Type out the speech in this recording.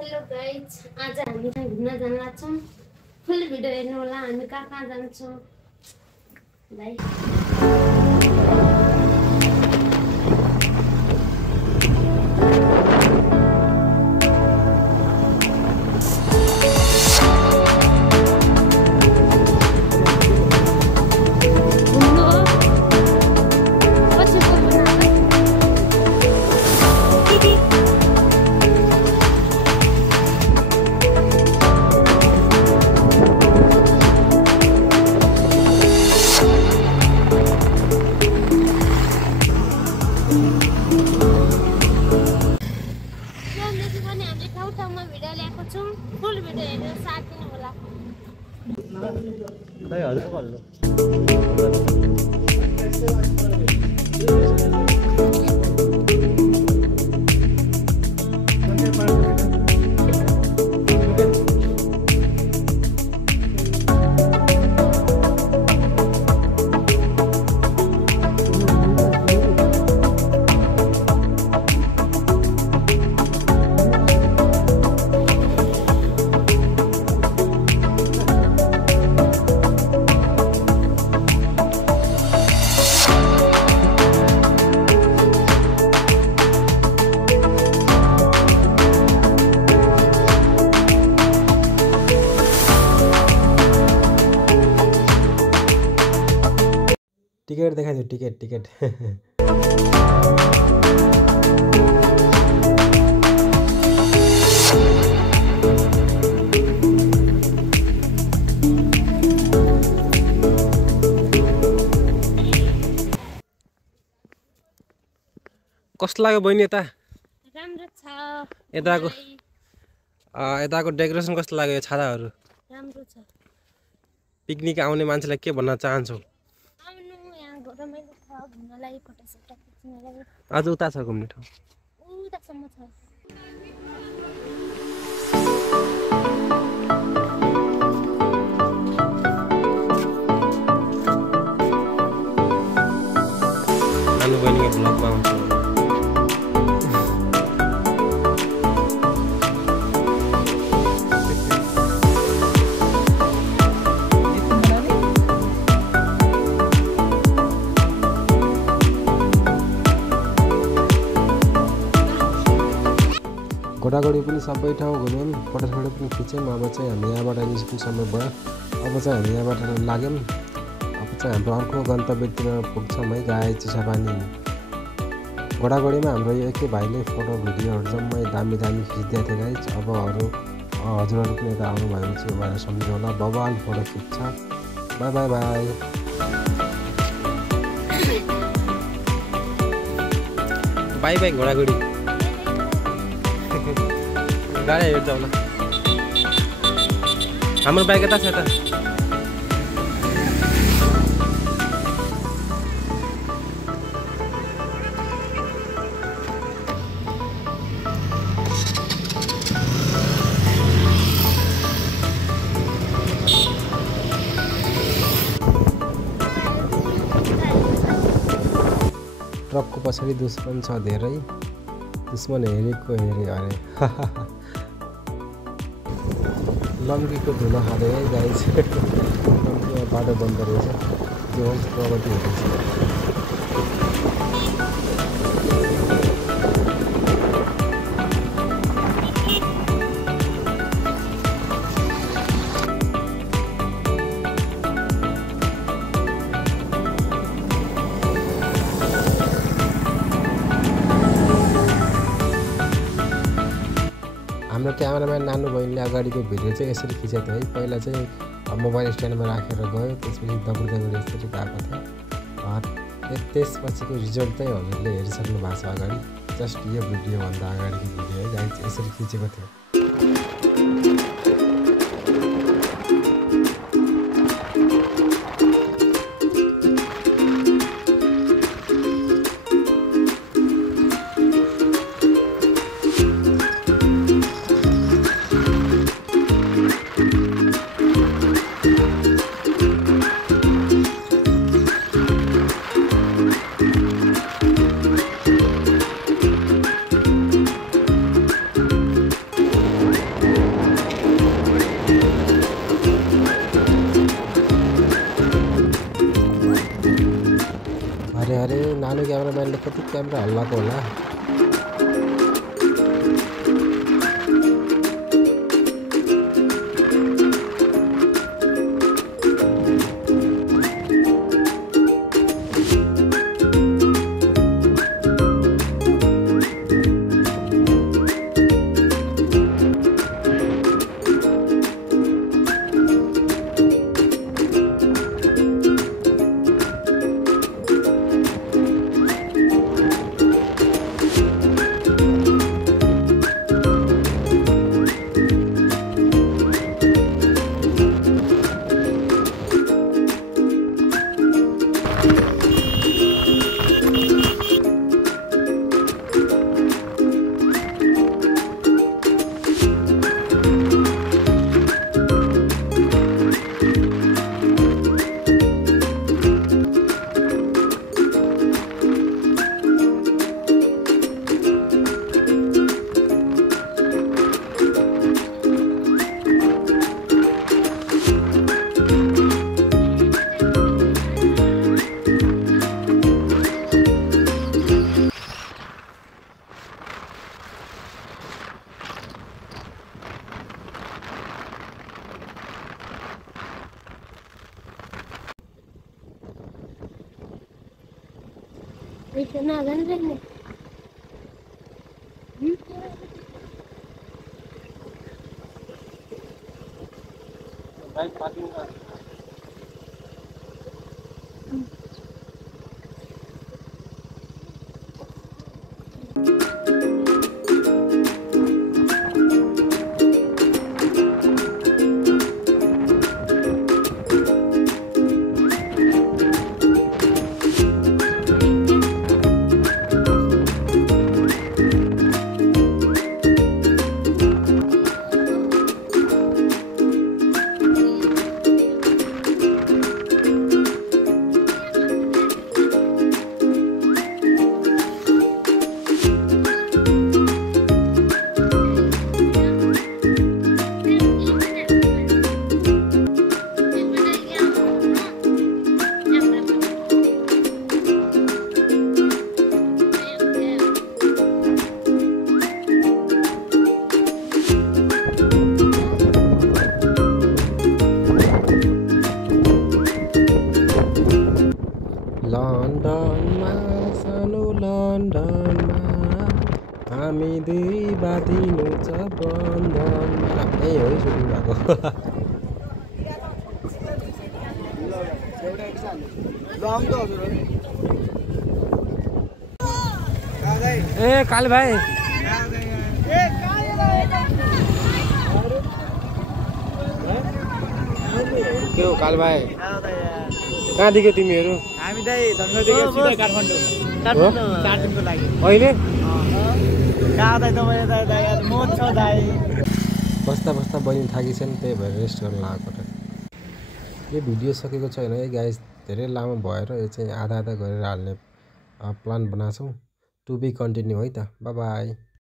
Hello guys, आज हामी घुम्न जान लाग्छौँ। फुल भिडियो हेर्नु होला। हामी कहाँ जान्छौँ भाइ। फुल भिडियो हेरेर साथ दिनु होला। टिकट देखा दो, टिकट कस्तो लाग्यो बहिनी? राम्रो छ। यताको डेकोरेसन कस्तो लाग्यो? यो छाताहरू राम्रो छ। पिकनिक आउने मान्छेलाई के भन्न चाहन्छौ? रमाइलो छ घुम्नलाई, फोटोसोटो खिच्नलाई। आज उता छ घुम्ने ठाउँ, उतासम्म छ। नानु बहिनीको ब्लगमा आउँछु। घोडाघोडी पनि सबै ठाउँ घुम्यौँ, फोटोसोटो पनि खिच्यौँ। अब चाहिँ हामी यहाँबाट निस्किने समय भयो। अब चाहिँ हामी यहाँबाट लाग्यौँ। अब चाहिँ हाम्रो अर्को गन्तव्यतिर पुग्छौँ है, गाई चिसापानी। घोडाघोडीमा हाम्रो यो एकै भाइले फोटो भिडियोहरू जम्मै दामी खिचिदिएको थियो गाइज। अब हजुरहरू पनि यता आउनुभयो भने चाहिँ भएर सम्झिनु होला। बबाल फोटो खिच्छ। बाई बाई बाई बाई बाई घोडाघोडी। गाडी हेर्छ होला। हाम्रो बाइक यता छ त। ट्रकको पछाडि दुश्मन छ धेरै, दुश्मन हेरेको हेरे अरे। लम्कीको धुलो खाँदै है गाइज। लम्कीमा बाटो बन्द रहेछ। जो प्रगति हुँदैछ। हाम्रो क्यामेराम्यान नानु बहिनीले अगाडिको भिडियो चाहिँ यसरी खिचेको थियो है। पहिला चाहिँ मोबाइल स्ट्यान्डमा राखेर गयो, त्यसपछि दगुर्दै यसरी गएको थियो। त्यसपछिको रिजल्ट चाहिँ हजुरले हेरिसक्नु भएको छ अगाडि। जस्ट यो भिडियोभन्दा अगाडिको भिडियो है गाइज, यसरी खिचेको थियो। क्यामेरा हल्लाको होला। इतना गन रहने बाइक पार्किंग का लन्डनमा सानो लन्डनमा हामी दुई बाँधिनु छ बन्धनमा। ए हो सुटिङ भएको। ए काले भाइ के हो काले भाइ कहाँदेखि तिमीहरू? हामी चाहिँ धनगढीदेखि सिधै काठमाडौँ 4 दिनको लागि। अहिले कहाँ दाइ तपाईँ दाइ मोज छ दाइ। बस्दा बस्दा बहिनी थाकिछन् त्यही भएर रेस्ट गर्न लागेको त। यो भिडियो सकेको छैन है गाइस, धेरै लामो भएर यो चाहिँ आधा आधा गरेर हाल्ने प्लान बनाएको छौँ। टु बी कन्टिन्यू है त। By by.